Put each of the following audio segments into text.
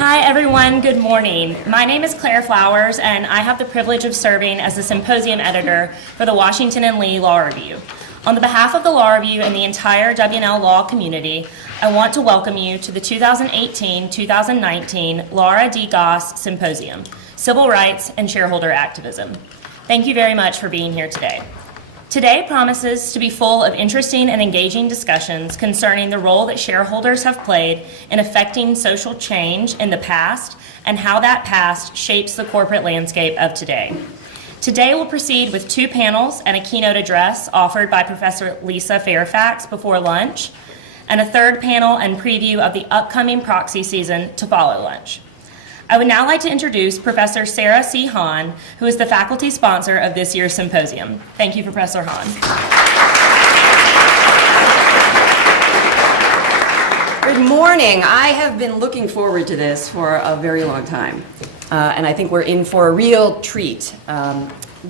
Hi everyone, good morning. My name is Claire Flowers and I have the privilege of serving as the Symposium editor for the Washington and Lee Law Review. On the behalf of the Law Review and the entire W&L law community, I want to welcome you to the 2018-2019 Laura D. Goss Symposium, Civil Rights and Shareholder Activism. Thank you very much for being here today. Today promises to be full of interesting and engaging discussions concerning the role that shareholders have played in affecting social change in the past and how that past shapes the corporate landscape of today. Today we'll proceed with two panels and a keynote address offered by Professor Lisa Fairfax before lunch, and a third panel and preview of the upcoming proxy season to follow lunch. I would now like to introduce Professor Sarah C. Hahn, who is the faculty sponsor of this year's symposium. Thank you, Professor Hahn. Good morning. I have been looking forward to this for a very long time, and I think we're in for a real treat.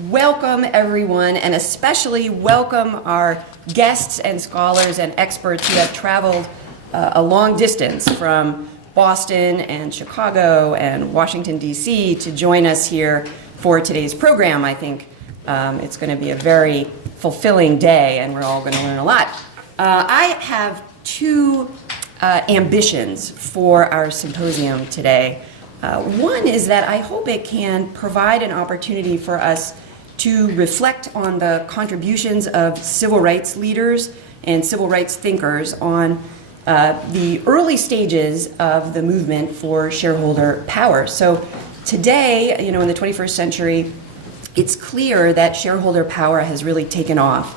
Welcome, everyone, and especially welcome our guests and scholars and experts who have traveled a long distance from Boston and Chicago and Washington, D.C. to join us here for today's program. I think it's going to be a very fulfilling day and we're all going to learn a lot. I have two ambitions for our symposium today. One is that I hope it can provide an opportunity for us to reflect on the contributions of civil rights leaders and civil rights thinkers on the early stages of the movement for shareholder power. So today, in the 21st century, it's clear that shareholder power has really taken off.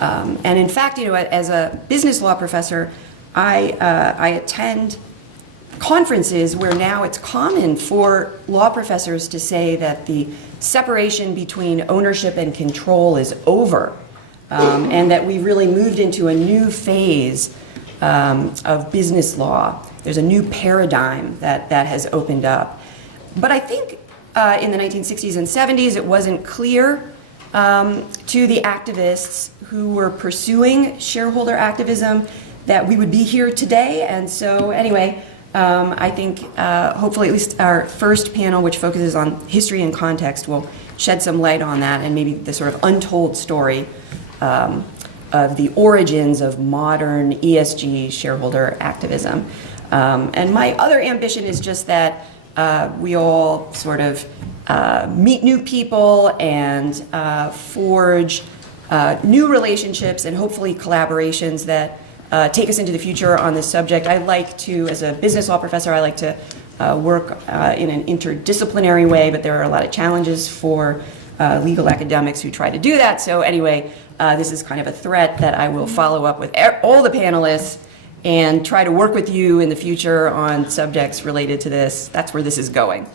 And in fact, as a business law professor, I attend conferences where now it's common for law professors to say that the separation between ownership and control is over, and that we really moved into a new phase of business law. There's a new paradigm that has opened up. But I think in the 1960s and 70s it wasn't clear to the activists who were pursuing shareholder activism that we would be here today. And so anyway, I think hopefully at least our first panel, which focuses on history and context, will shed some light on that and maybe the sort of untold story of the origins of modern ESG shareholder activism. And my other ambition is just that we all sort of meet new people and forge new relationships and hopefully collaborations that take us into the future on this subject. I like to, as a business law professor, I like to work in an interdisciplinary way, but there are a lot of challenges for legal academics who try to do that. So anyway, this is kind of a threat that I will follow up with all the panelists and try to work with you in the future on subjects related to this. That's where this is going.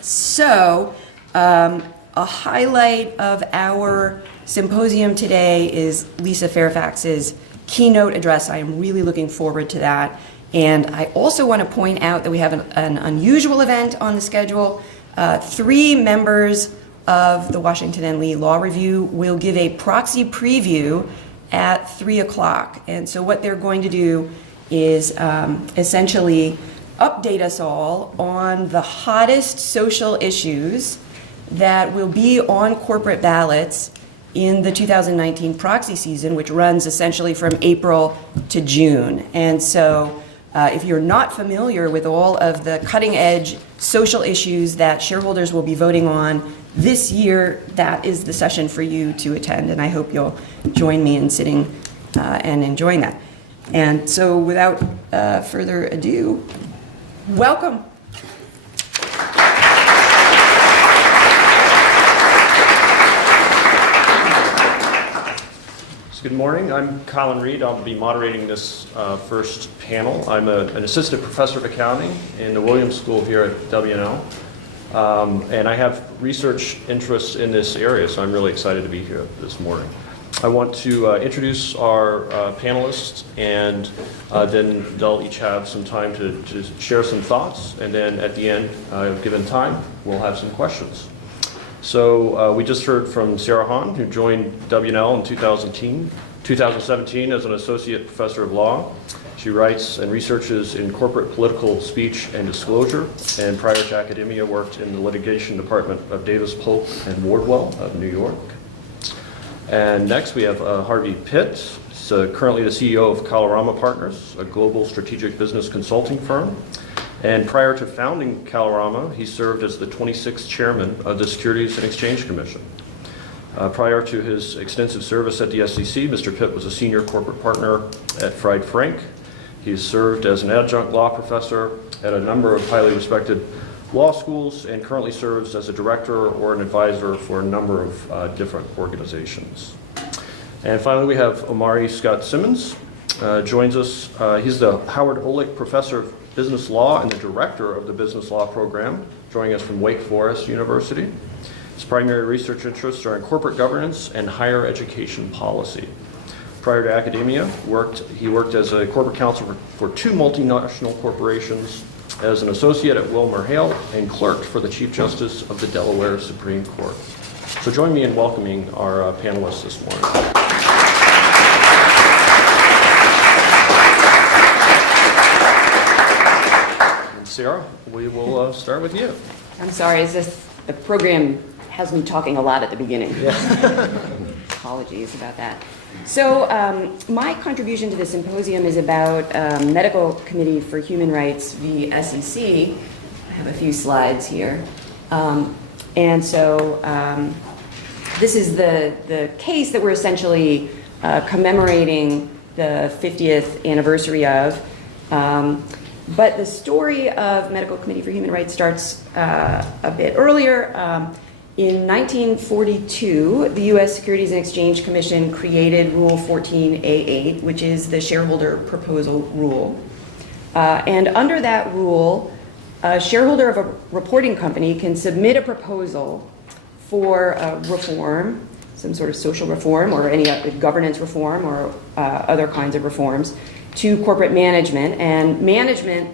So a highlight of our symposium today is Lisa Fairfax's keynote address. I am really looking forward to that. And I also want to point out that we have an unusual event on the schedule. 3 members of the Washington and Lee Law Review will give a proxy preview at 3 o'clock. And so what they're going to do is essentially update us all on the hottest social issues that will be on corporate ballots in the 2019 proxy season, which runs essentially from April to June. And so if you're not familiar with all of the cutting-edge social issues that shareholders will be voting on this year, that is the session for you to attend, and I hope you'll join me in sitting and enjoying that. And so without further ado, welcome. Good morning. I'm Colin Reed. I'll be moderating this first panel. I'm an assistant professor of accounting in the Williams School here at W&L. And I have research interests in this area, so I'm really excited to be here this morning. I want to introduce our panelists, and then they'll each have some time to share some thoughts, and then at the end, given time, we'll have some questions. So we just heard from Sarah Hahn, who joined W&L in 2010, 2017 as an associate professor of law. She writes and researches in corporate political speech and disclosure, and prior to academia worked in the litigation department of Davis Polk and Wardwell of New York. And next we have Harvey Pitts. He's currently the CEO of Kalorama Partners, a global strategic business consulting firm. And prior to founding Kalorama, he served as the 26th chairman of the Securities and Exchange Commission. Prior to his extensive service at the SEC, Mr. Pitt was a senior corporate partner at Fried Frank. He has served as an adjunct law professor at a number of highly respected law schools and currently serves as a director or an advisor for a number of different organizations. And finally, we have Omari Scott Simmons. Joins us. He's the Howard Olick Professor of Business Law and the director of the Business Law program, joining us from Wake Forest University. His primary research interests are in corporate governance and higher education policy. Prior to academia, he worked as a corporate counsel for two multinational corporations, as an associate at WilmerHale, and clerked for the Chief Justice of the Delaware Supreme Court. So join me in welcoming our panelists this morning. Sarah, we will start with you. I'm sorry, the program has me talking a lot at the beginning. Yeah. Apologies about that. So my contribution to the symposium is about Medical Committee for Human Rights v. SEC. I have a few slides here. And so this is the case that we're essentially commemorating the 50th anniversary of. But the story of Medical Committee for Human Rights starts a bit earlier. In 1942, the U.S. Securities and Exchange Commission created Rule 14a8, which is the shareholder proposal rule. And under that rule, a shareholder of a reporting company can submit a proposal for reform, some sort of social reform or any governance reform or other kinds of reforms, to corporate management, and management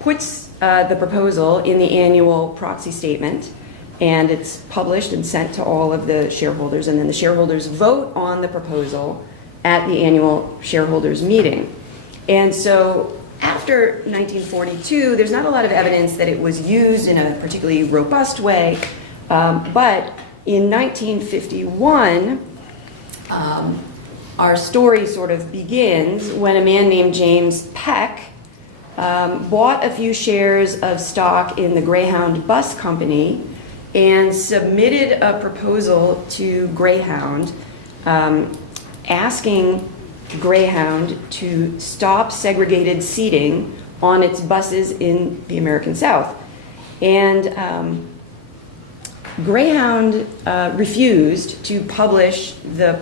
puts the proposal in the annual proxy statement, and it's published and sent to all of the shareholders, and then the shareholders vote on the proposal at the annual shareholders meeting. And so after 1942, there's not a lot of evidence that it was used in a particularly robust way, but in 1951, our story sort of begins when a man named James Peck bought a few shares of stock in the Greyhound Bus Company and submitted a proposal to Greyhound asking Greyhound to stop segregated seating on its buses in the American South. And Greyhound refused to publish the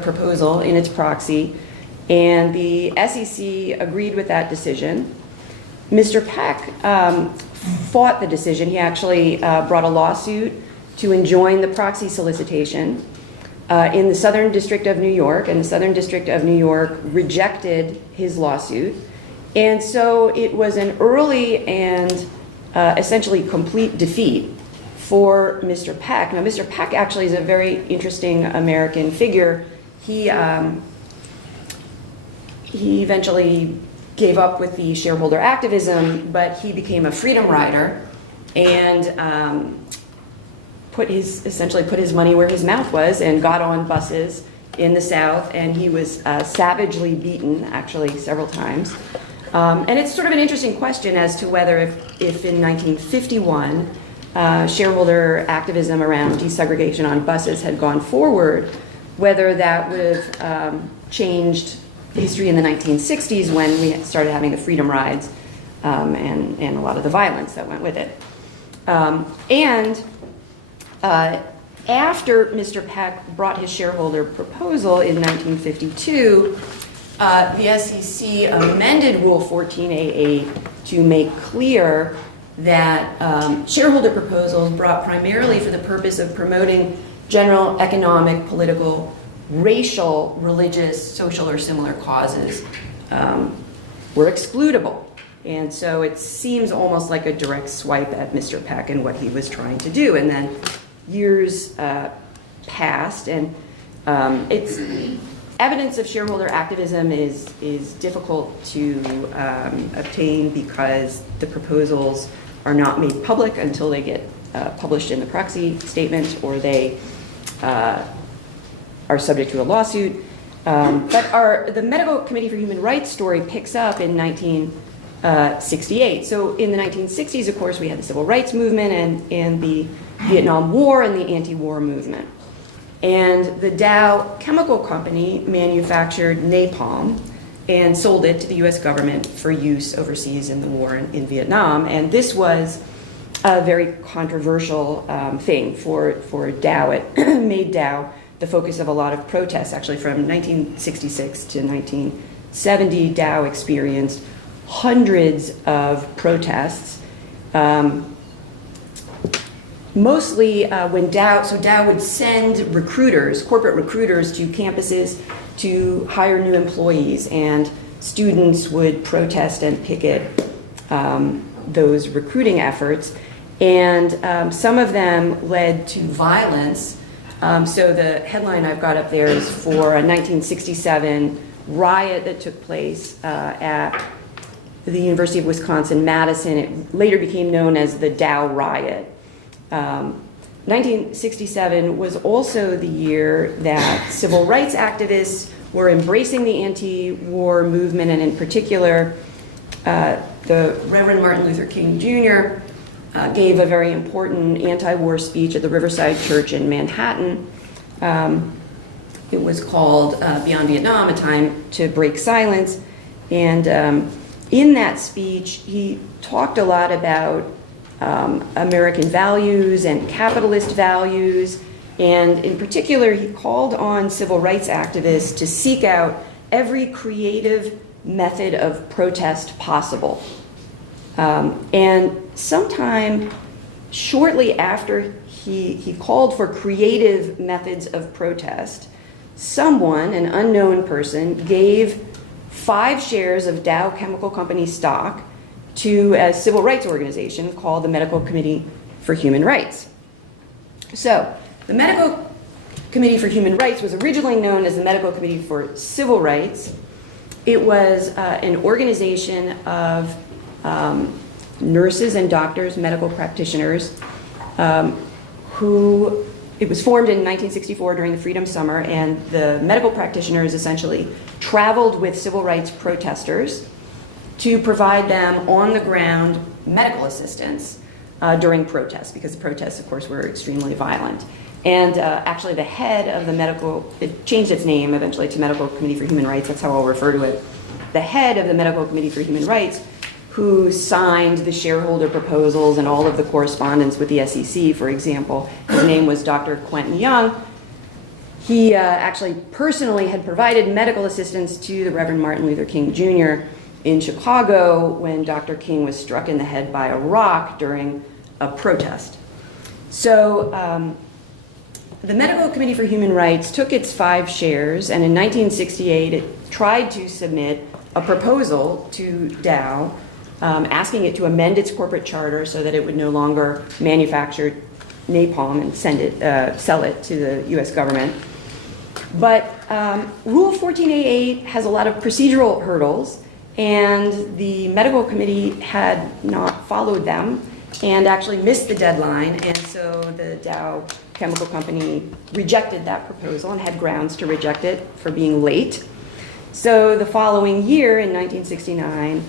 proposal in its proxy, and the SEC agreed with that decision. Mr. Peck fought the decision. He actually brought a lawsuit to enjoin the proxy solicitation in the Southern District of New York, and the Southern District of New York rejected his lawsuit. And so it was an early and essentially complete defeat for Mr. Peck. Now, Mr. Peck actually is a very interesting American figure. He eventually gave up with the shareholder activism, but he became a freedom rider and essentially put his money where his mouth was and got on buses in the South, and he was savagely beaten, actually, several times. And it's sort of an interesting question as to whether if in 1951, shareholder activism around desegregation on buses had gone forward, whether that would have changed history in the 1960s when we started having the freedom rides and a lot of the violence that went with it. After Mr. Peck brought his shareholder proposal in 1952, the SEC amended Rule 14a8 to make clear that shareholder proposals brought primarily for the purpose of promoting general economic, political, racial, religious, social, or similar causes were excludable. And so it seems almost like a direct swipe at Mr. Peck and what he was trying to do. And then years passed, and it's Evidence of shareholder activism is difficult to obtain because the proposals are not made public until they get published in the proxy statement, or they are subject to a lawsuit. But the Medical Committee for Human Rights story picks up in 1968. So in the 1960s, of course, we had the Civil Rights Movement and the Vietnam War and the anti-war movement. And the Dow Chemical Company manufactured napalm and sold it to the US government for use overseas in the war in Vietnam. And this was a very controversial thing for Dow. It made Dow the focus of a lot of protests. Actually, from 1966 to 1970, Dow experienced hundreds of protests. Mostly when Dow would send recruiters, corporate recruiters, to campuses to hire new employees, and students would protest and picket those recruiting efforts. And some of them led to violence. So the headline I've got up there is for a 1967 riot that took place at the University of Wisconsin-Madison. It later became known as the Dow Riot. 1967 was also the year that civil rights activists were embracing the anti-war movement, and in particular, the Reverend Martin Luther King Jr. Gave a very important anti-war speech at the Riverside Church in Manhattan. It was called Beyond Vietnam, A Time to Break Silence. And in that speech, he talked a lot about American values and capitalist values, and in particular he called on civil rights activists to seek out every creative method of protest possible. And sometime shortly after he called for creative methods of protest, someone, an unknown person, gave 5 shares of Dow Chemical Company stock to a civil rights organization called the Medical Committee for Human Rights. So the Medical Committee for Human Rights was originally known as the Medical Committee for Civil Rights. It was an organization of nurses and doctors, medical practitioners, who, it was formed in 1964 during the Freedom Summer, and the medical practitioners essentially traveled with civil rights protesters to provide them on-the-ground medical assistance during protests, because the protests, of course, were extremely violent. And actually the head of the it changed its name eventually to Medical Committee for Human Rights, that's how I'll refer to it. The head of the Medical Committee for Human Rights, who signed the shareholder proposals and all of the correspondence with the SEC, for example, his name was Dr. Quentin Young. He actually personally had provided medical assistance to the Reverend Martin Luther King Jr. in Chicago when Dr. King was struck in the head by a rock during a protest. So the Medical Committee for Human Rights took its 5 shares, and in 1968 it tried to submit a proposal to Dow asking it to amend its corporate charter so that it would no longer manufacture napalm and sell it to the US government. But Rule 14A8 has a lot of procedural hurdles, and the medical committee had not followed them and actually missed the deadline, and so the Dow Chemical Company rejected that proposal and had grounds to reject it for being late. So the following year, in 1969,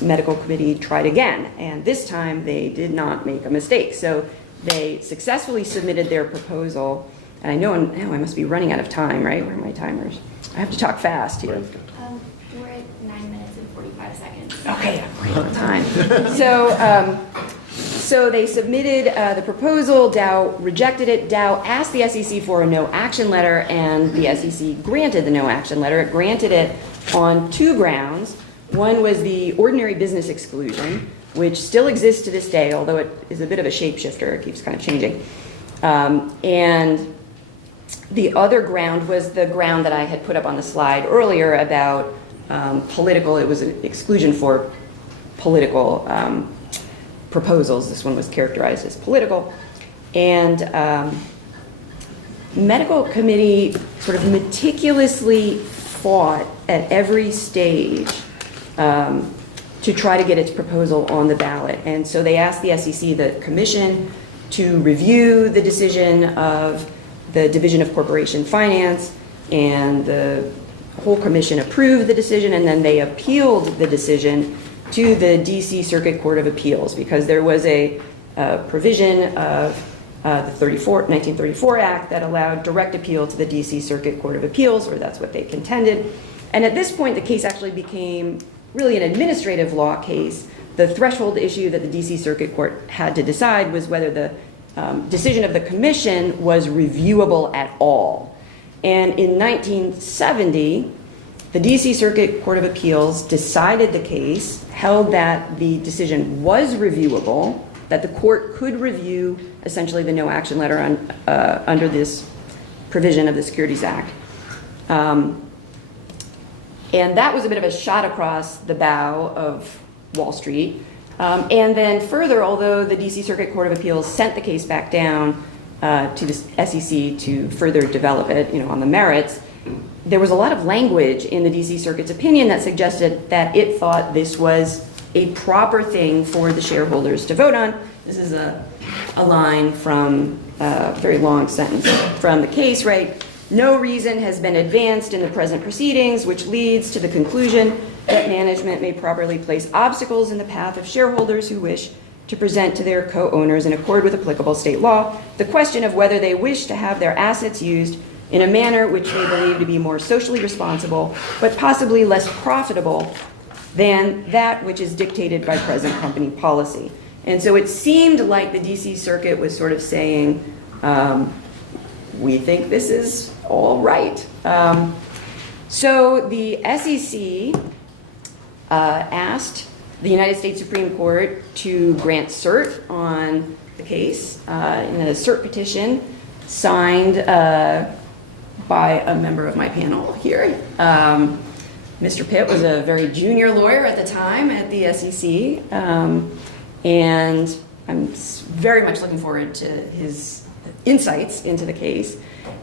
medical committee tried again, and this time they did not make a mistake. So they successfully submitted their proposal, and I know I must be running out of time, right? Where are my timers? I have to talk fast here. We're at 9 minutes and 45 seconds. Okay, I'm right on time. So they submitted the proposal. Dow rejected it. Dow asked the SEC for a no action letter, and the SEC granted the no action letter. It granted it on 2 grounds. One was the ordinary business exclusion, which still exists to this day, although it is a bit of a shapeshifter. It keeps kind of changing. And the other ground was the ground that I had put up on the slide earlier about political. It was an exclusion for political proposals. This one was characterized as political. And medical committee sort of meticulously fought at every stage to try to get its proposal on the ballot. And so they asked the SEC, the commission, to review the decision of the Division of Corporation Finance, and the whole commission approved the decision, and then they appealed the decision to the DC Circuit Court of Appeals, because there was a provision of the 1934 Act that allowed direct appeal to the DC Circuit Court of Appeals, or that's what they contended. And at this point, the case actually became really an administrative law case. The threshold issue that the DC Circuit Court had to decide was whether the decision of the commission was reviewable at all. And in 1970, the DC Circuit Court of Appeals decided the case, held that the decision was reviewable, that the court could review essentially the no action letter under this provision of the Securities Act. And that was a bit of a shot across the bow of Wall Street. And then further, although the DC Circuit Court of Appeals sent the case back down to the SEC to further develop it, on the merits, there was a lot of language in the DC Circuit's opinion that suggested that it thought this was a proper thing for the shareholders to vote on. This is a line from a very long sentence from the case, right? No reason has been advanced in the present proceedings which leads to the conclusion that management may properly place obstacles in the path of shareholders who wish to present to their co-owners in accord with applicable state law the question of whether they wish to have their assets used in a manner which they believe to be more socially responsible, but possibly less profitable than that which is dictated by present company policy. And so it seemed like the DC Circuit was sort of saying, we think this is all right. So the SEC asked the United States Supreme Court to grant cert on the case in a cert petition signed by a member of my panel here. Mr. Pitt was a very junior lawyer at the time at the SEC, and I'm very much looking forward to his insights into the case.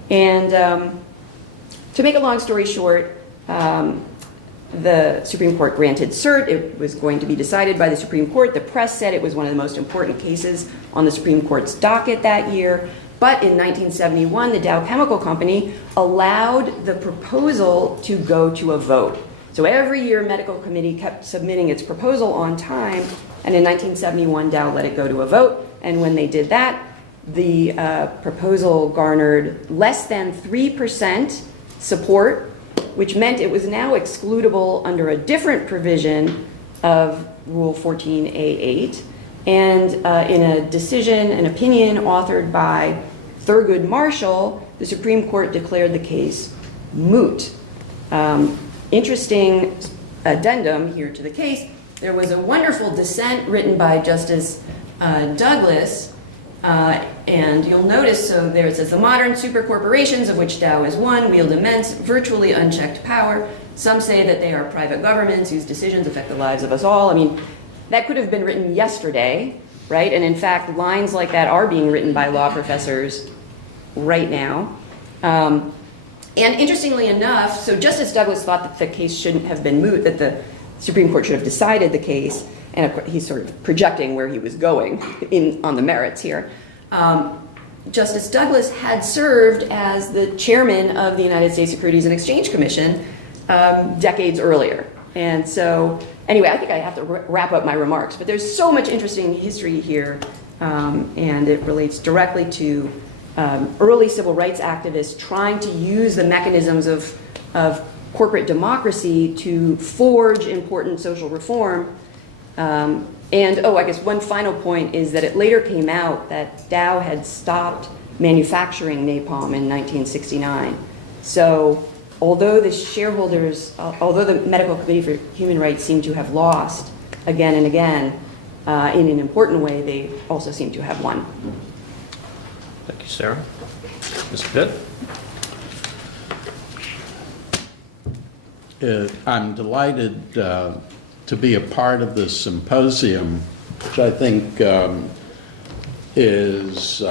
And to make a long story short, the Supreme Court granted cert. It was going to be decided by the Supreme Court. The press said it was one of the most important cases on the Supreme Court's docket that year. But in 1971, the Dow Chemical Company allowed the proposal to go to a vote. So every year, medical committee kept submitting its proposal on time, and in 1971, Dow let it go to a vote. And when they did that, the proposal garnered less than 3% support, which meant it was now excludable under a different provision of Rule 14A8. And in a decision, an opinion authored by Thurgood Marshall, the Supreme Court declared the case moot. Interesting addendum here to the case. There was a wonderful dissent written by Justice Douglas, and you'll notice, so there it says, the modern supercorporations, of which Dow is one, wield immense, virtually unchecked power. Some say that they are private governments whose decisions affect the lives of us all. I mean, that could have been written yesterday, right? And in fact, lines like that are being written by law professors right now. And interestingly enough, so Justice Douglas thought that the case shouldn't have been moot, that the Supreme Court should have decided the case, and of course, he's sort of projecting where he was going on the merits here. Justice Douglas had served as the chairman of the United States Securities and Exchange Commission decades earlier. And so, anyway, I think I have to wrap up my remarks, but there's so much interesting history here, and it relates directly to early civil rights activists trying to use the mechanisms of corporate democracy to forge important social reform. And I guess one final point is that it later came out that Dow had stopped manufacturing napalm in 1969. So although the shareholders, although the Medical Committee for Human Rights seemed to have lost again and again in an important way, they also seem to have won. Thank you, Sarah. Mr. Pitt? I'm delighted to be a part of this symposium, which I think is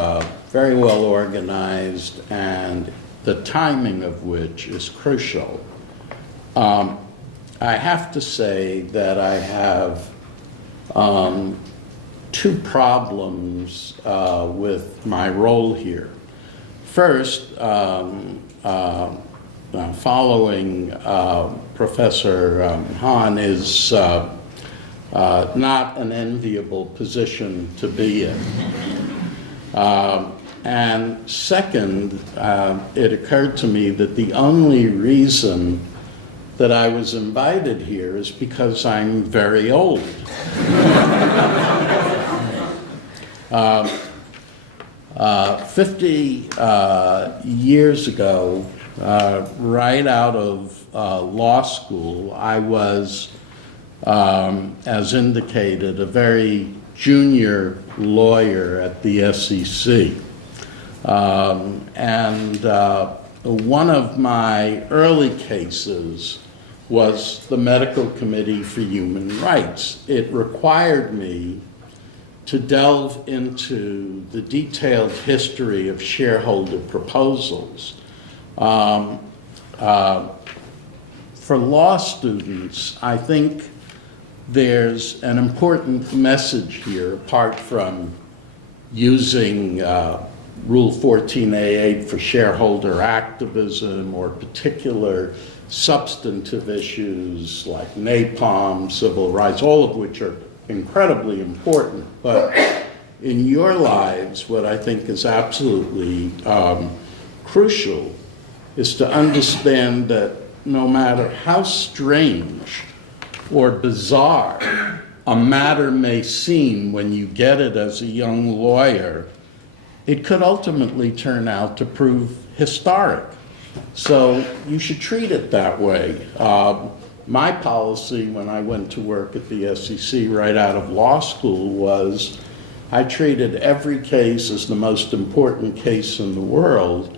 very well organized, and the timing of which is crucial. I have to say that I have two problems with my role here. First, following Professor Hahn is not an enviable position to be in. And second, it occurred to me that the only reason that I was invited here is because I'm very old. 50 years ago, right out of law school, I was, as indicated, a very junior lawyer at the SEC. One of my early cases was the Medical Committee for Human Rights. It required me to delve into the detailed history of shareholder proposals. For law students, I think there's an important message here, apart from using Rule 14a8 for shareholder activism or particular substantive issues like napalm, civil rights, all of which are incredibly important. But in your lives, what I think is absolutely crucial is to understand that no matter how strange or bizarre a matter may seem when you get it as a young lawyer, it could ultimately turn out to prove historic. So you should treat it that way. My policy when I went to work at the SEC right out of law school was I treated every case as the most important case in the world.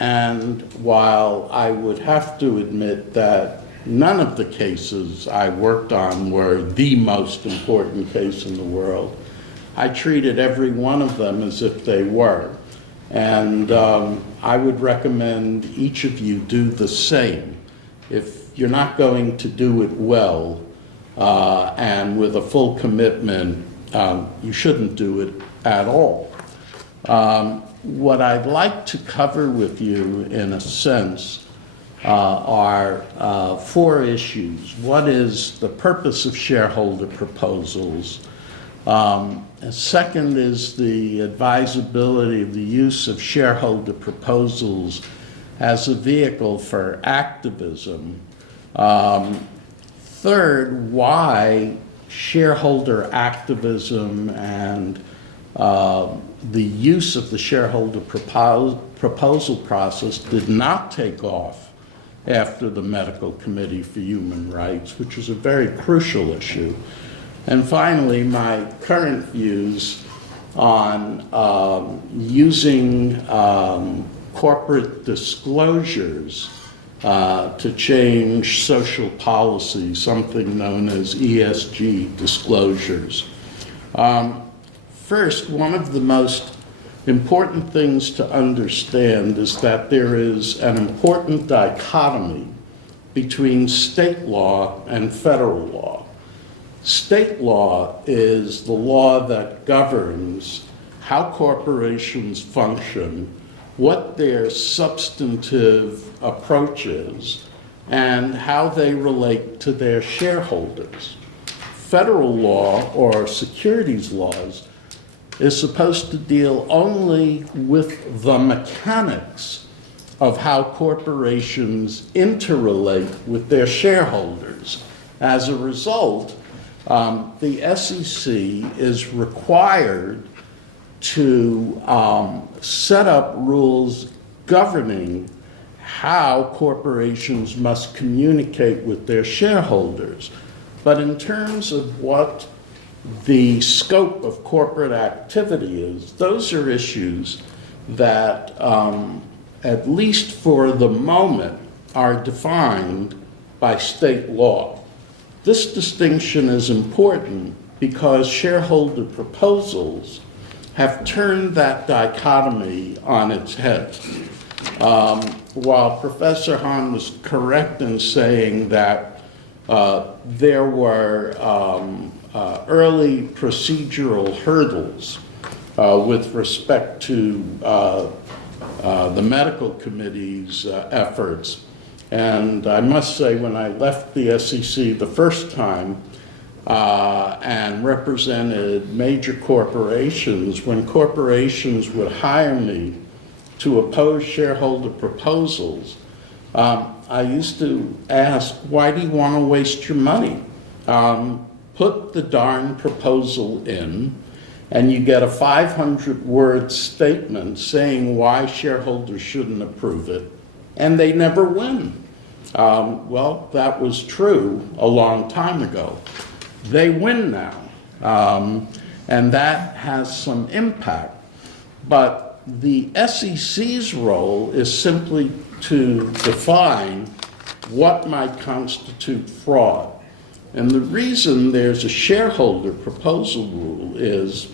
And while I would have to admit that none of the cases I worked on were the most important case in the world, I treated every one of them as if they were. And I would recommend each of you do the same. If you're not going to do it well and with a full commitment, you shouldn't do it at all. What I'd like to cover with you, in a sense, are four issues. What is the purpose of shareholder proposals? Second is the advisability of the use of shareholder proposals as a vehicle for activism. Third, why shareholder activism and the use of the shareholder proposal process did not take off after the Medical Committee for Human Rights, which was a very crucial issue. And finally, my current views on using corporate disclosures to change social policy, something known as ESG disclosures. First, one of the most important things to understand is that there is an important dichotomy between state law and federal law. State law is the law that governs how corporations function, what their substantive approach is, and how they relate to their shareholders. Federal law, or securities laws, is supposed to deal only with the mechanics of how corporations interrelate with their shareholders. As a result, the SEC is required to set up rules governing how corporations must communicate with their shareholders. But in terms of what the scope of corporate activity is, those are issues that, at least for the moment, are defined by state law. This distinction is important because shareholder proposals have turned that dichotomy on its head. While Professor Hahn was correct in saying that there were early procedural hurdles with respect to the medical committee's efforts, and I must say when I left the SEC the first time and represented major corporations, when corporations would hire me to oppose shareholder proposals, I used to ask, why do you want to waste your money? Put the darn proposal in, and you get a 500-word statement saying why shareholders shouldn't approve it, and they never win. Well, that was true a long time ago. They win now, and that has some impact. But the SEC's role is simply to define what might constitute fraud. And the reason there's a shareholder proposal rule is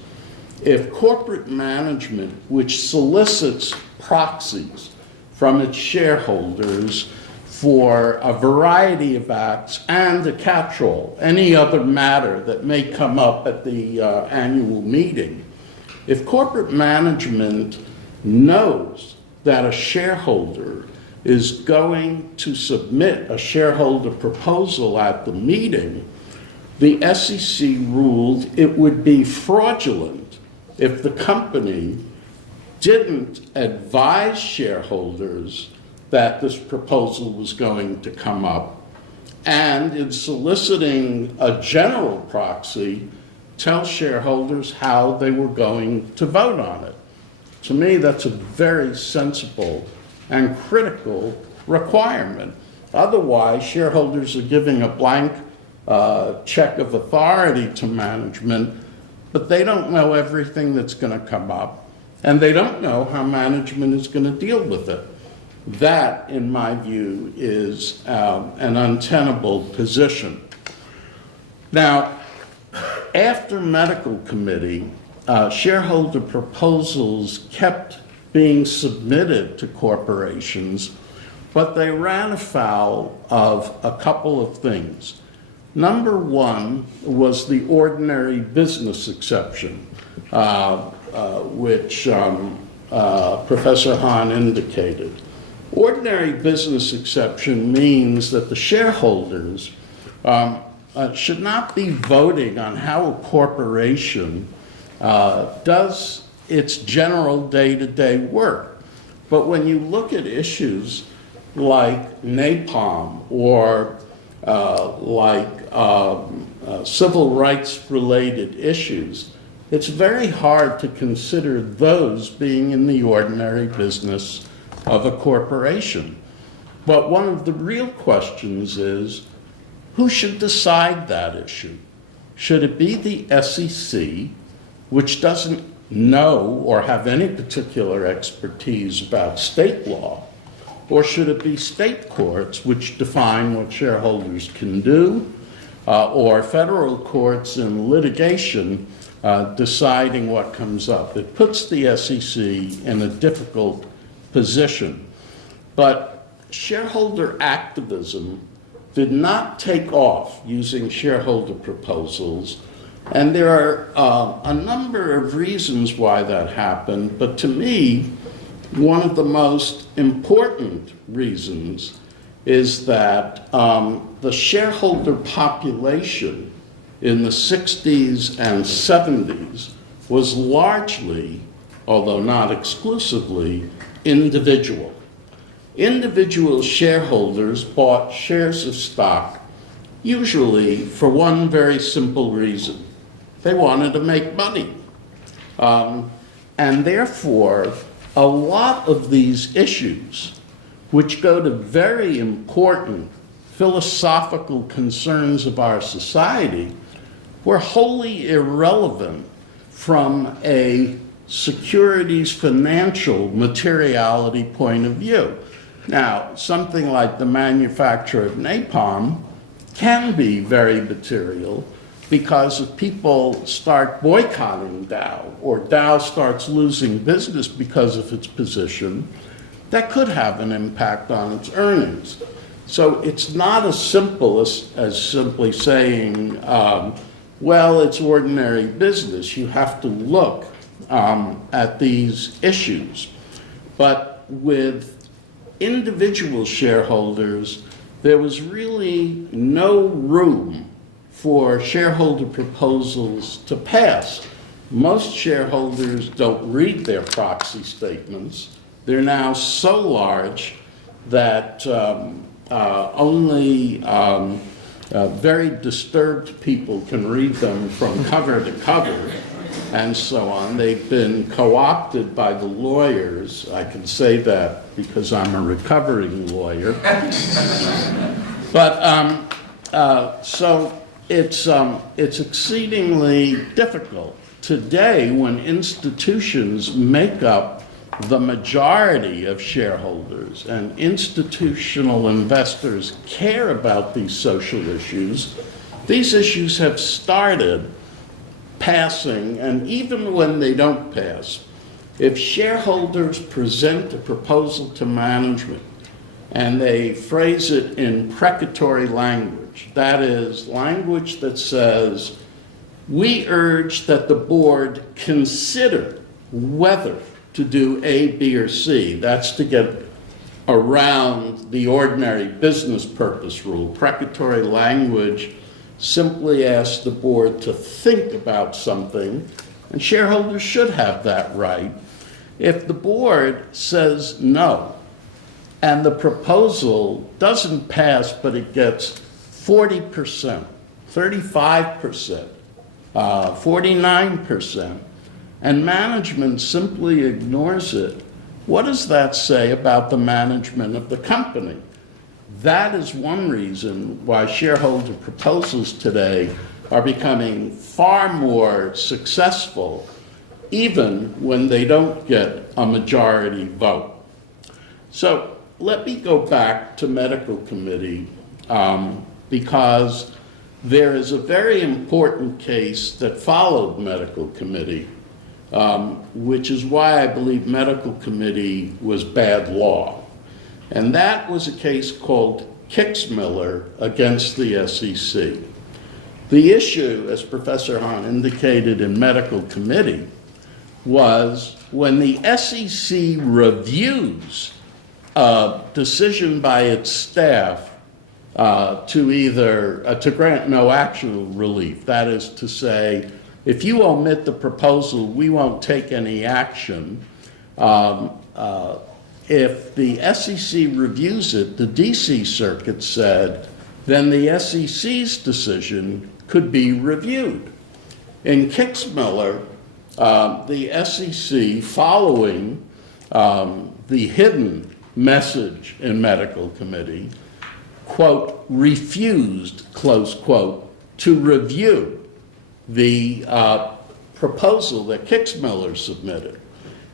if corporate management, which solicits proxies from its shareholders for a variety of acts and a catch-all, any other matter that may come up at the annual meeting, if corporate management knows that a shareholder is going to submit a shareholder proposal at the meeting, the SEC ruled it would be fraudulent if the company didn't advise shareholders that this proposal was going to come up, and in soliciting a general proxy, tell shareholders how they were going to vote on it. To me, that's a very sensible and critical requirement. Otherwise, shareholders are giving a blank check of authority to management, but they don't know everything that's going to come up, and they don't know how management is going to deal with it. That, in my view, is an untenable position. Now, after medical committee, shareholder proposals kept being submitted to corporations, but they ran afoul of a couple of things. Number one was the ordinary business exception, which Professor Hahn indicated. Ordinary business exception means that the shareholders should not be voting on how a corporation does its general day-to-day work. But when you look at issues like napalm or civil rights-related issues, it's very hard to consider those being in the ordinary business of a corporation. But one of the real questions is, who should decide that issue? Should it be the SEC, which doesn't know or have any particular expertise about state law, or should it be state courts, which define what shareholders can do, or federal courts in litigation deciding what comes up? It puts the SEC in a difficult position. But shareholder activism did not take off using shareholder proposals, and there are a number of reasons why that happened, but to me, one of the most important reasons is that the shareholder population in the 60s and 70s was largely, although not exclusively, individual. Individual shareholders bought shares of stock usually for one very simple reason. They wanted to make money. And therefore, a lot of these issues, which go to very important philosophical concerns of our society, were wholly irrelevant from a securities financial materiality point of view. Now, something like the manufacture of napalm can be very material, because if people start boycotting Dow, or Dow starts losing business because of its position, that could have an impact on its earnings. So it's not as simple as simply saying, well, it's ordinary business. You have to look at these issues. But with individual shareholders, there was really no room for shareholder proposals to pass. Most shareholders don't read their proxy statements. They're now so large that only very disturbed people can read them from cover to cover and so on. They've been co-opted by the lawyers. I can say that because I'm a recovering lawyer. But so it's exceedingly difficult. Today, when institutions make up the majority of shareholders and institutional investors care about these social issues, these issues have started passing, and even when they don't pass, if shareholders present a proposal to management and they phrase it in precatory language, that is, language that says, we urge that the board consider whether to do A, B, or C. That's to get around the ordinary business purpose rule. Precatory language simply asks the board to think about something, and shareholders should have that right. If the board says no, and the proposal doesn't pass, but it gets 40%, 35%, 49%, and management simply ignores it, what does that say about the management of the company? That is one reason why shareholder proposals today are becoming far more successful, even when they don't get a majority vote. So let me go back to medical committee because there is a very important case that followed medical committee, which is why I believe medical committee was bad law. And that was a case called Kitzmiller against the SEC. The issue, as Professor Hahn indicated in medical committee, was when the SEC reviews a decision by its staff to grant no actual relief. That is to say, if you omit the proposal, we won't take any action. If the SEC reviews it, the DC Circuit said, then the SEC's decision could be reviewed. In Kitzmiller, the SEC, following the hidden message in medical committee, quote, refused, close quote, to review the proposal that Kitzmiller submitted.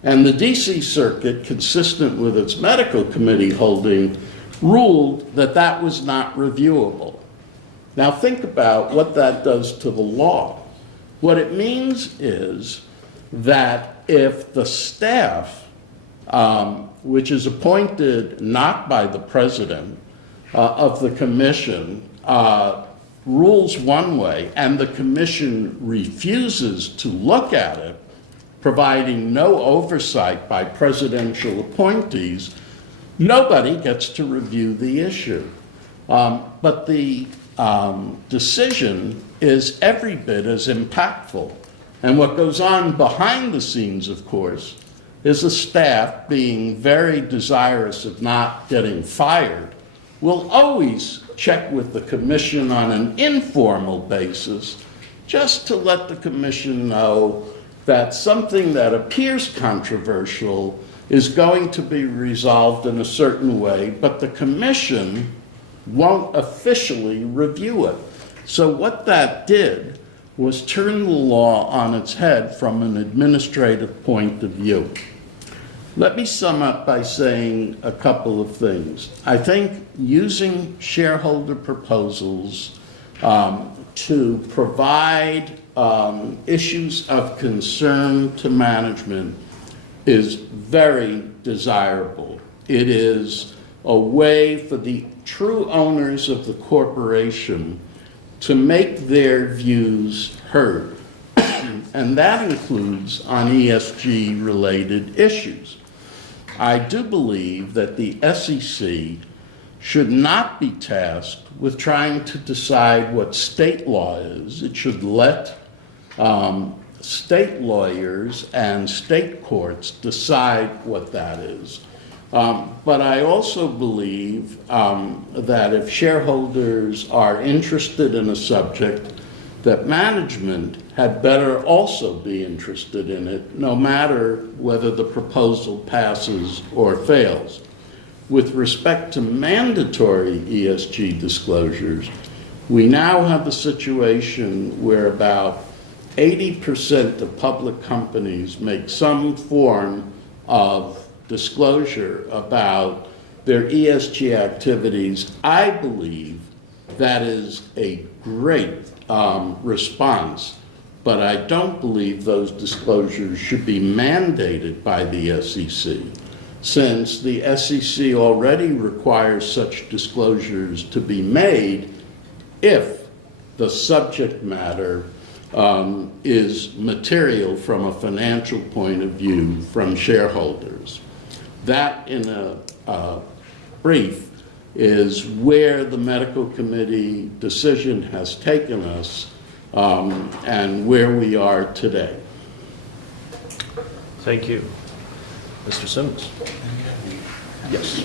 And the DC Circuit, consistent with its medical committee holding, ruled that that was not reviewable. Now think about what that does to the law. What it means is that if the staff, which is appointed not by the president of the commission, rules one way and the commission refuses to look at it, providing no oversight by presidential appointees, nobody gets to review the issue. But the decision is every bit as impactful. And what goes on behind the scenes, of course, is the staff, being very desirous of not getting fired, will always check with the commission on an informal basis just to let the commission know that something that appears controversial is going to be resolved in a certain way, but the commission won't officially review it. So what that did was turn the law on its head from an administrative point of view. Let me sum up by saying a couple of things. I think using shareholder proposals to provide issues of concern to management is very desirable. It is a way for the true owners of the corporation to make their views heard. And that includes on ESG-related issues. I do believe that the SEC should not be tasked with trying to decide what state law is. It should let state lawyers and state courts decide what that is. But I also believe that if shareholders are interested in a subject, that management had better also be interested in it, no matter whether the proposal passes or fails. With respect to mandatory ESG disclosures, we now have a situation where about 80% of public companies make some form of disclosure about their ESG activities. I believe that is a great response, but I don't believe those disclosures should be mandated by the SEC, since the SEC already requires such disclosures to be made if the subject matter is material from a financial point of view from shareholders. That, in a brief, is where the medical committee decision has taken us and where we are today. Thank you. Mr. Simmons. Yes.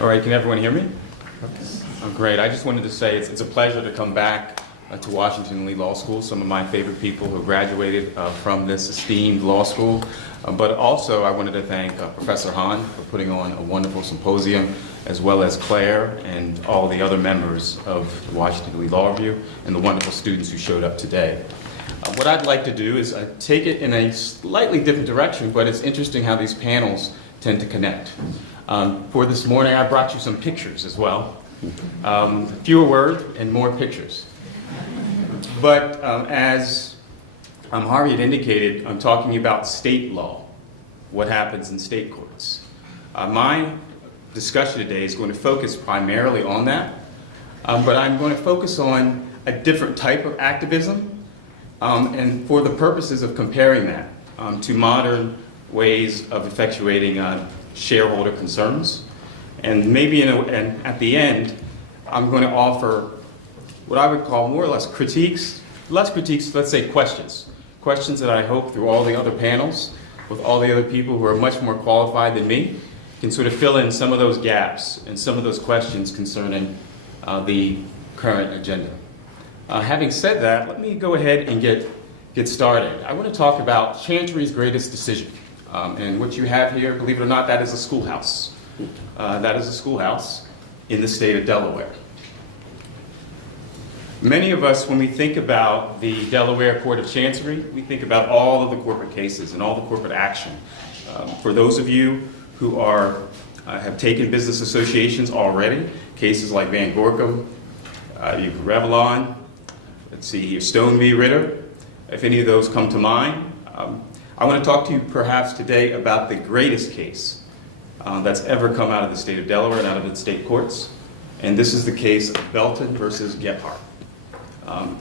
All right, can everyone hear me? Oh, great. I just wanted to say it's a pleasure to come back to Washington Lee Law School, some of my favorite people who graduated from this esteemed law school. But also I wanted to thank Professor Hahn for putting on a wonderful symposium, as well as Claire and all the other members of the Washington Lee Law Review and the wonderful students who showed up today. What I'd like to do is take it in a slightly different direction, but it's interesting how these panels tend to connect. For this morning, I brought you some pictures as well. Fewer words and more pictures. But as Harvey had indicated, I'm talking about state law, what happens in state courts. My discussion today is going to focus primarily on that, but I'm going to focus on a different type of activism, and for the purposes of comparing that to modern ways of effectuating shareholder concerns. And maybe and at the end, I'm going to offer what I would call more or less critiques, let's say questions. Questions that I hope through all the other panels, with all the other people who are much more qualified than me, can sort of fill in some of those gaps and some of those questions concerning the current agenda. Having said that, let me go ahead and get started. I want to talk about Chancery's greatest decision. And what you have here, believe it or not, that is a schoolhouse. That is a schoolhouse in the state of Delaware. Many of us, when we think about the Delaware Court of Chancery, we think about all of the corporate cases and all the corporate action. For those of you who have taken business associations already, cases like Van Gorkum, Revlon, let's see here, Stone v. Ritter, if any of those come to mind. I want to talk to you perhaps today about the greatest case that's ever come out of the state of Delaware and out of its state courts. And this is the case of Belton versus Gephardt.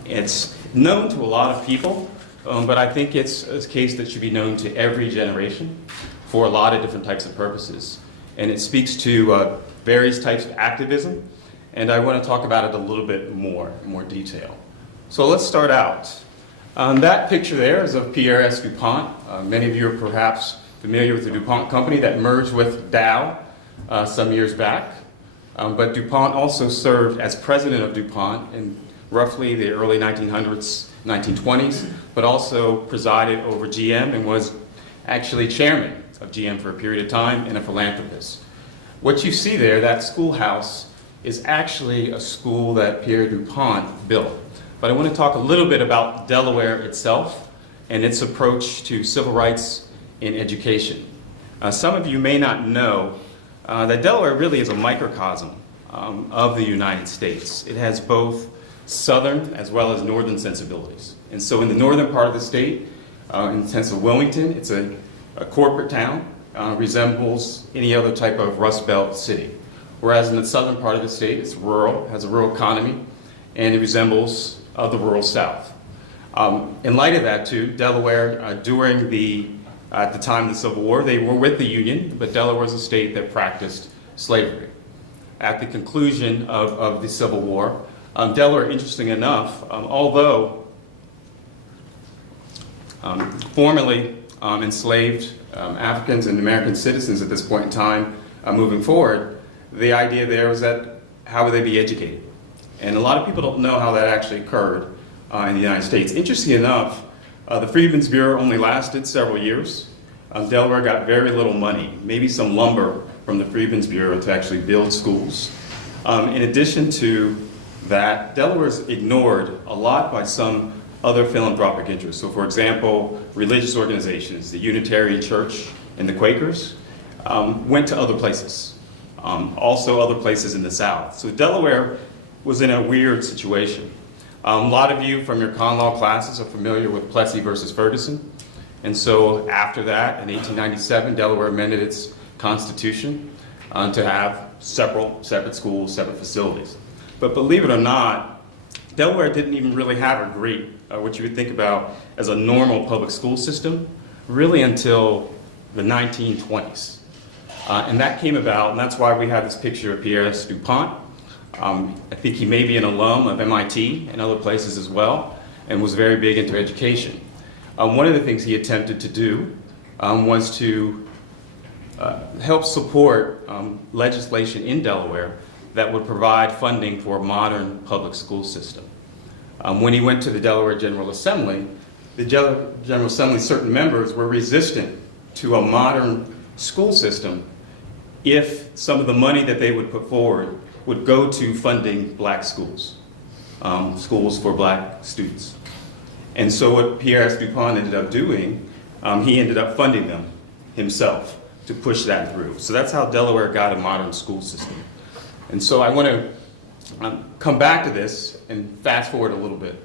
It's known to a lot of people, but I think it's a case that should be known to every generation for a lot of different types of purposes. And it speaks to various types of activism, and I want to talk about it a little bit more detail. So let's start out. That picture there is of Pierre S. DuPont. Many of you are perhaps familiar with the DuPont company that merged with Dow some years back. But DuPont also served as president of DuPont in roughly the early 1900s, 1920s, but also presided over GM and was actually chairman of GM for a period of time and a philanthropist. What you see there, that schoolhouse, is actually a school that Pierre DuPont built. But I want to talk a little bit about Delaware itself and its approach to civil rights in education. Some of you may not know that Delaware really is a microcosm of the United States. It has both southern as well as northern sensibilities. And so in the northern part of the state, in the sense of Wilmington, it's a corporate town, resembles any other type of Rust Belt city. Whereas in the southern part of the state, it's rural, has a rural economy, and it resembles the rural South. In light of that, too, Delaware, at the time of the Civil War, they were with the Union, but Delaware was a state that practiced slavery. At the conclusion of the Civil War, Delaware, interesting enough, although formerly enslaved Africans and American citizens at this point in time moving forward, the idea there was that how would they be educated? And a lot of people don't know how that actually occurred in the United States. Interesting enough, the Freedmen's Bureau only lasted several years. Delaware got very little money, maybe some lumber from the Freedmen's Bureau to actually build schools. In addition to that, Delaware's ignored a lot by some other philanthropic interests. So for example, religious organizations, the Unitarian Church and the Quakers, went to other places. Also other places in the South. So Delaware was in a weird situation. A lot of you from your con law classes are familiar with Plessy versus Ferguson. And so after that, in 1897, Delaware amended its constitution to have separate schools, separate facilities. But believe it or not, Delaware didn't even really have a great, what you would think about as a normal public school system, really until the 1920s. And that came about, and that's why we have this picture of Pierre S. DuPont. I think he may be an alum of MIT and other places as well, and was very big into education. One of the things he attempted to do was to help support legislation in Delaware that would provide funding for a modern public school system. When he went to the Delaware General Assembly, the General Assembly, certain members were resistant to a modern school system if some of the money that they would put forward would go to funding black schools, schools for black students. And so what Pierre S. DuPont ended up doing, he ended up funding them himself to push that through. So that's how Delaware got a modern school system. And so I want to come back to this and fast forward a little bit.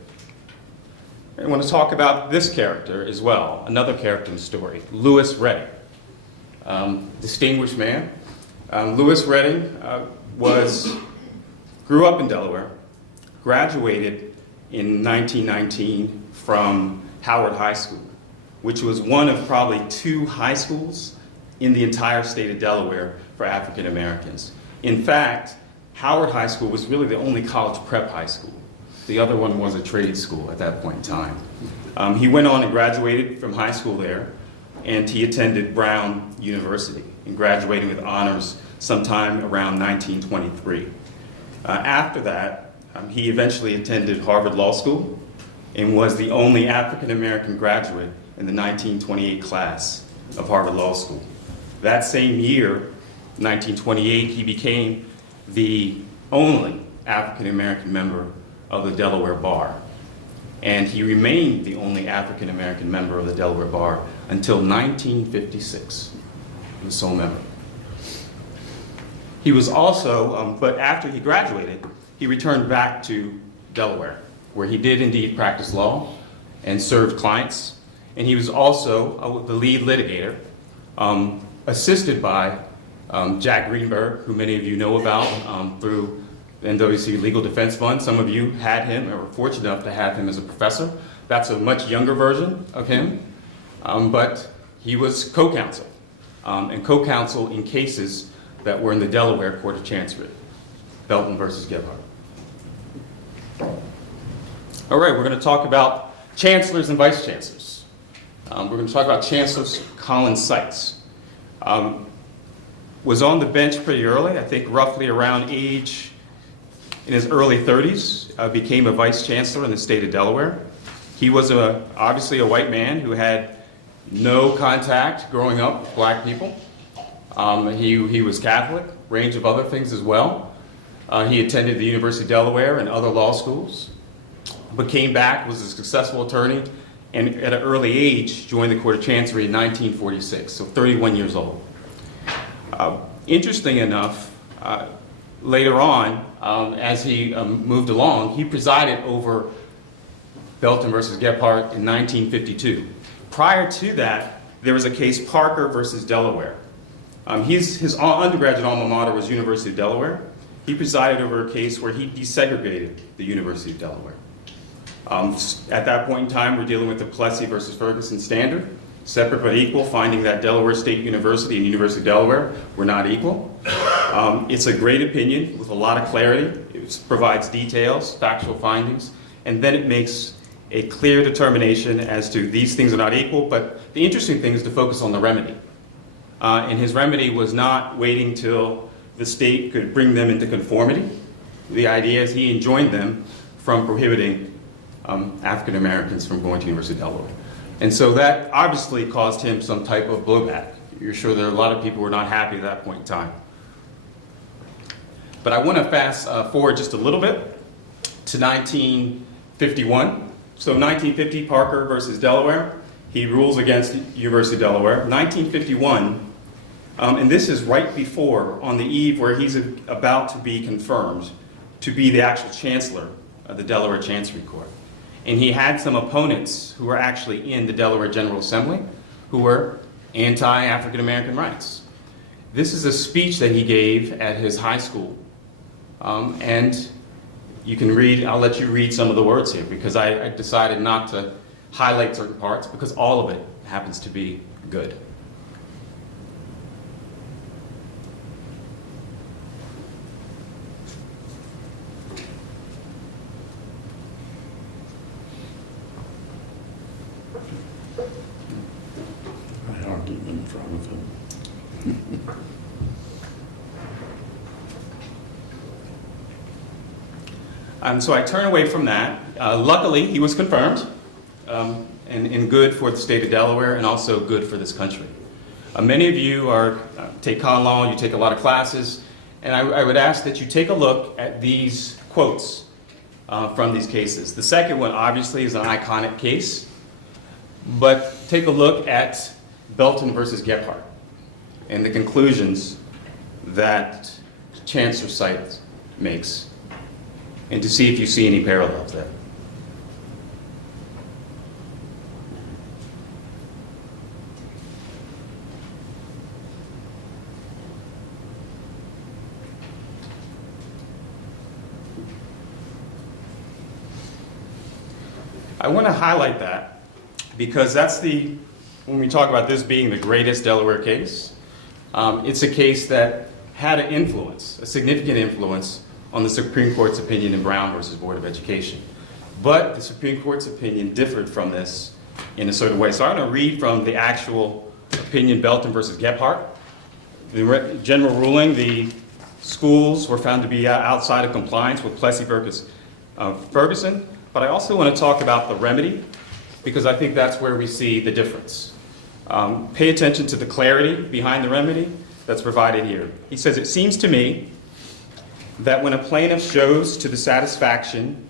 I want to talk about this character as well, another character in the story, Lewis Redding. Distinguished man. Lewis Redding grew up in Delaware, graduated in 1919 from Howard High School, which was one of probably 2 high schools in the entire state of Delaware for African Americans. In fact, Howard High School was really the only college prep high school. The other one was a trade school at that point in time. He went on and graduated from high school there, and he attended Brown University and graduated with honors sometime around 1923. After that, he eventually attended Harvard Law School and was the only African American graduate in the 1928 class of Harvard Law School. That same year, 1928, he became the only African American member of the Delaware Bar. And he remained the only African American member of the Delaware Bar until 1956. He was sole member. He was also, but after he graduated, he returned back to Delaware, where he did indeed practice law and served clients. And he was also the lead litigator, assisted by Jack Greenberg, who many of you know about through the NWC Legal Defense Fund. Some of you had him or were fortunate enough to have him as a professor. That's a much younger version of him, but he was co-counsel, and co-counsel in cases that were in the Delaware Court of Chancery, Belton versus Gephardt. All right, we're going to talk about chancellors and vice chancellors. We're going to talk about Chancellor Colin Seitz. Was on the bench pretty early, I think roughly around age in his early 30s, became a vice chancellor in the state of Delaware. He was obviously a white man who had no contact growing up with black people. He was Catholic, range of other things as well. He attended the University of Delaware and other law schools, but came back, was a successful attorney, and at an early age joined the Court of Chancery in 1946, so 31 years old. Interesting enough, later on, as he moved along, he presided over Belton versus Gephardt in 1952. Prior to that, there was a case, Parker versus Delaware. His undergraduate alma mater was University of Delaware. He presided over a case where he desegregated the University of Delaware. At that point in time, we're dealing with the Plessy versus Ferguson standard, separate but equal, finding that Delaware State University and University of Delaware were not equal. It's a great opinion with a lot of clarity. It provides details, factual findings, and then it makes a clear determination as to these things are not equal, but the interesting thing is to focus on the remedy. And his remedy was not waiting till the state could bring them into conformity. The idea is he enjoined them from prohibiting African Americans from going to University of Delaware. And so that obviously caused him some type of blowback. You're sure there are a lot of people who were not happy at that point in time. But I want to fast forward just a little bit to 1951. So 1950, Parker versus Delaware. He rules against University of Delaware. 1951, and this is right before, on the eve where he's about to be confirmed to be the actual chancellor of the Delaware Chancery Court. And he had some opponents who were actually in the Delaware General Assembly who were anti-African American rights. This is a speech that he gave at his high school. And you can read, I'll let you read some of the words here because I decided not to highlight certain parts because all of it happens to be good. I argued in front of him. So I turn away from that. Luckily, he was confirmed, and good for the state of Delaware and also good for this country. Many of you take common law, you take a lot of classes, and I would ask that you take a look at these quotes from these cases. The second one, obviously, is an iconic case, but take a look at Belton versus Gephardt and the conclusions that Chancellor Sykes makes, and to see if you see any parallels there. I want to highlight that because when we talk about this being the greatest Delaware case, it's a case that had an influence, a significant influence on the Supreme Court's opinion in Brown versus Board of Education. But the Supreme Court's opinion differed from this in a certain way. So I'm going to read from the actual opinion, Belton versus Gephardt. The general ruling, the schools were found to be outside of compliance with Plessy versus Ferguson. But I also want to talk about the remedy because I think that's where we see the difference. Pay attention to the clarity behind the remedy that's provided here. He says, "It seems to me that when a plaintiff shows to the satisfaction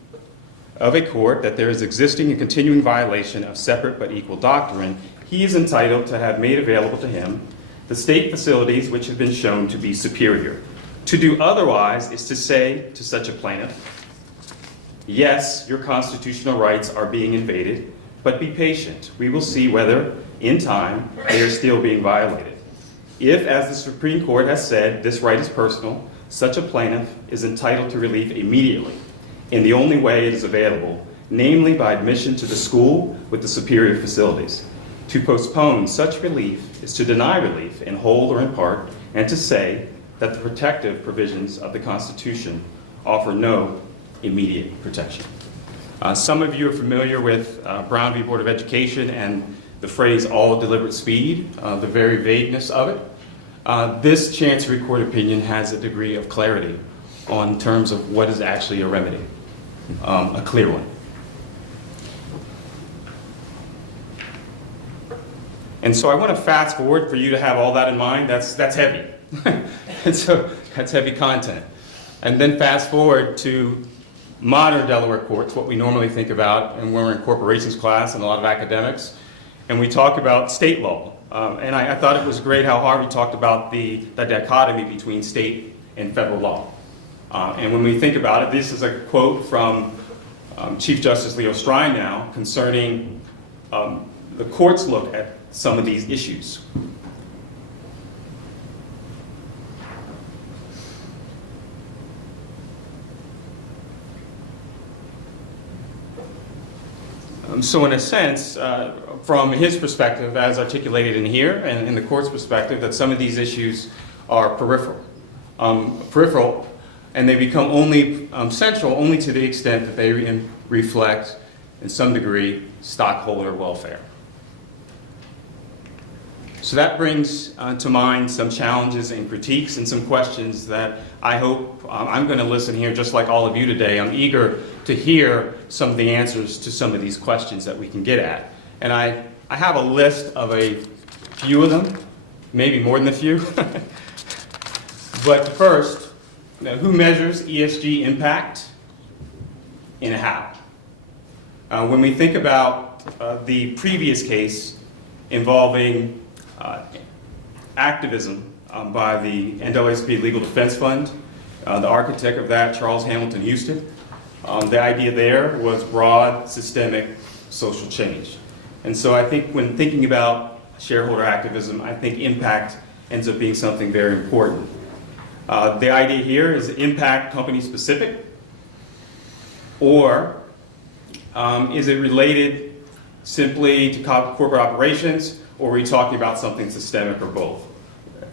of a court that there is existing and continuing violation of separate but equal doctrine, he is entitled to have made available to him the state facilities which have been shown to be superior. To do otherwise is to say to such a plaintiff, yes, your constitutional rights are being invaded, but be patient. We will see whether, in time, they are still being violated. If, as the Supreme Court has said, this right is personal, such a plaintiff is entitled to relief immediately, in the only way it is available, namely by admission to the school with the superior facilities. To postpone such relief is to deny relief in whole or in part, and to say that the protective provisions of the Constitution offer no immediate protection." Some of you are familiar with Brown v. Board of Education and the phrase all deliberate speed, the very vagueness of it. This Chancery Court opinion has a degree of clarity on terms of what is actually a remedy, a clear one. And so I want to fast forward for you to have all that in mind. That's heavy. And so that's heavy content. And then fast forward to modern Delaware courts, what we normally think about, and when we're in corporations class and a lot of academics, and we talk about state law. And I thought it was great how Harvey talked about the dichotomy between state and federal law. And when we think about it, this is a quote from Chief Justice Leo Strine now concerning the court's look at some of these issues. So in a sense, from his perspective, as articulated in here, and in the court's perspective, that some of these issues are peripheral. And they become only central only to the extent that they reflect, in some degree, stockholder welfare. So that brings to mind some challenges and critiques and some questions that I hope I'm going to listen here, just like all of you today. I'm eager to hear some of the answers to some of these questions that we can get at. And I have a list of a few of them, maybe more than a few. But first, who measures ESG impact and how? When we think about the previous case involving activism by the NAACP Legal Defense Fund, the architect of that, Charles Hamilton Houston, the idea there was broad systemic social change. And so I think when thinking about shareholder activism, I think impact ends up being something very important. The idea here is impact company specific, or is it related simply to corporate operations, or are we talking about something systemic, or both?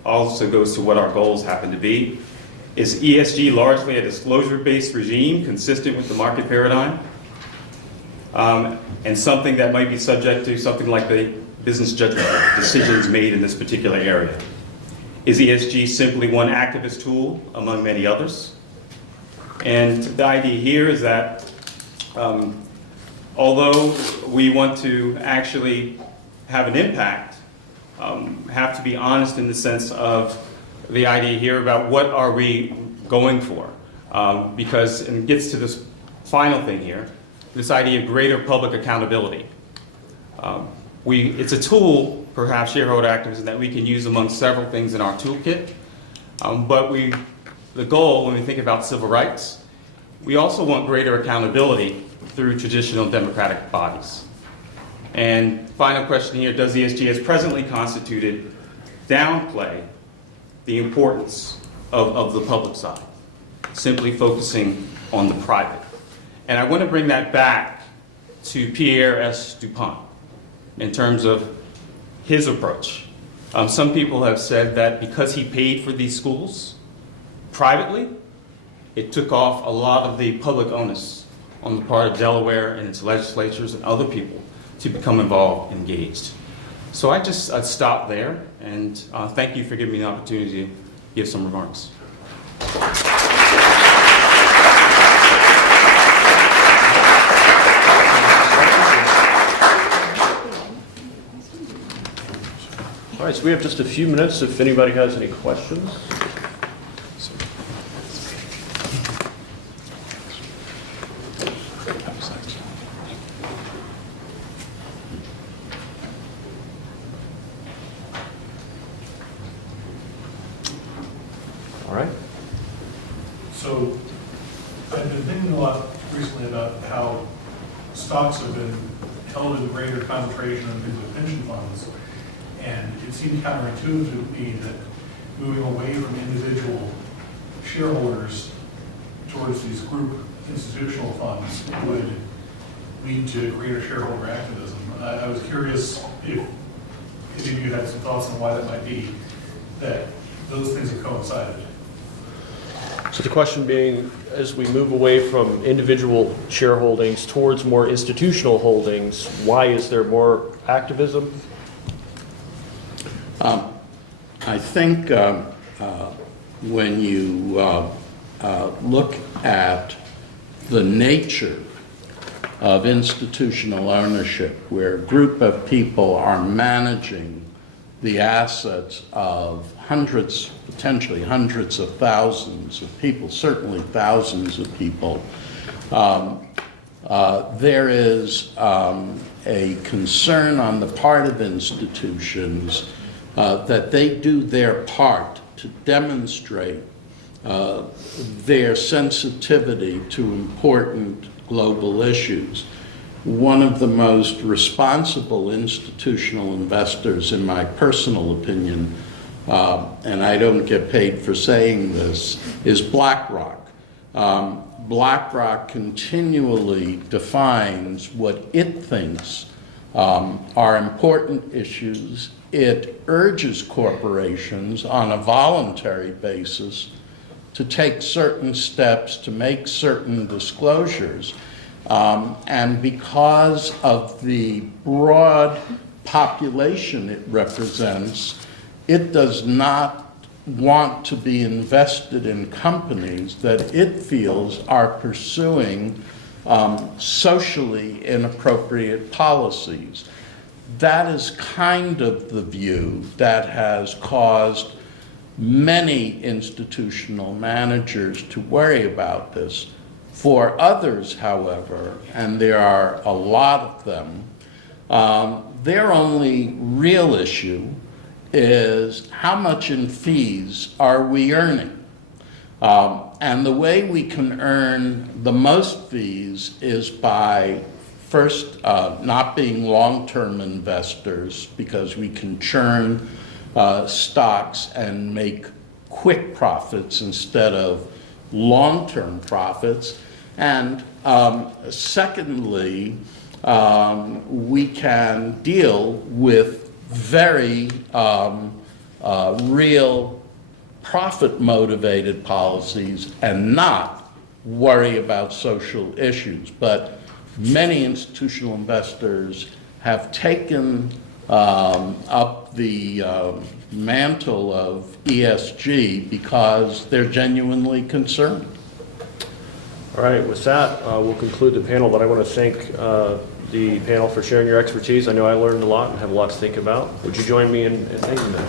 Also goes to what our goals happen to be. Is ESG largely a disclosure-based regime consistent with the market paradigm? And something that might be subject to something like the business judgment decisions made in this particular area? Is ESG simply one activist tool among many others? And the idea here is that although we want to actually have an impact, have to be honest in the sense of the idea here about what are we going for. Because, and it gets to this final thing here, this idea of greater public accountability. It's a tool, perhaps shareholder activism, that we can use among several things in our toolkit. But the goal, when we think about civil rights, we also want greater accountability through traditional democratic bodies. And final question here, does ESG as presently constituted downplay the importance of the public side, simply focusing on the private? And I want to bring that back to Pierre S. Dupont in terms of his approach. Some people have said that because he paid for these schools privately, it took off a lot of the public onus on the part of Delaware and its legislatures and other people to become involved and engaged. So I'd stop there, and thank you for giving me the opportunity to give some remarks. All right, so we have just a few minutes if anybody has any questions. All right. So I've been thinking a lot recently about how stocks have been held in greater concentration than things with pension funds. And it seemed counterintuitive to me that moving away from individual shareholders towards these group institutional funds would lead to greater shareholder activism. I was curious if any of you had some thoughts on why that might be, that those things have coincided. So the question being, as we move away from individual shareholdings towards more institutional holdings, why is there more activism? I think when you look at the nature of institutional ownership, where a group of people are managing the assets of hundreds, potentially hundreds of thousands of people, certainly thousands of people, There is a concern on the part of institutions that they do their part to demonstrate their sensitivity to important global issues. One of the most responsible institutional investors, in my personal opinion, and I don't get paid for saying this, is BlackRock. BlackRock continually defines what it thinks are important issues. It urges corporations on a voluntary basis to take certain steps, to make certain disclosures. And because of the broad population it represents, it does not want to be invested in companies that it feels are pursuing socially inappropriate policies. That is kind of the view that has caused many institutional managers to worry about this. For others, however, and there are a lot of them, their only real issue is how much in fees are we earning? And the way we can earn the most fees is by first not being long-term investors, because we can churn stocks and make quick profits instead of long-term profits. And secondly, we can deal with very real profit-motivated policies and not worry about social issues. But many institutional investors have taken up the mantle of ESG because they're genuinely concerned. All right, with that, we'll conclude the panel, but I want to thank the panel for sharing your expertise. I know I learned a lot and have a lot to think about. Would you join me in thanking them?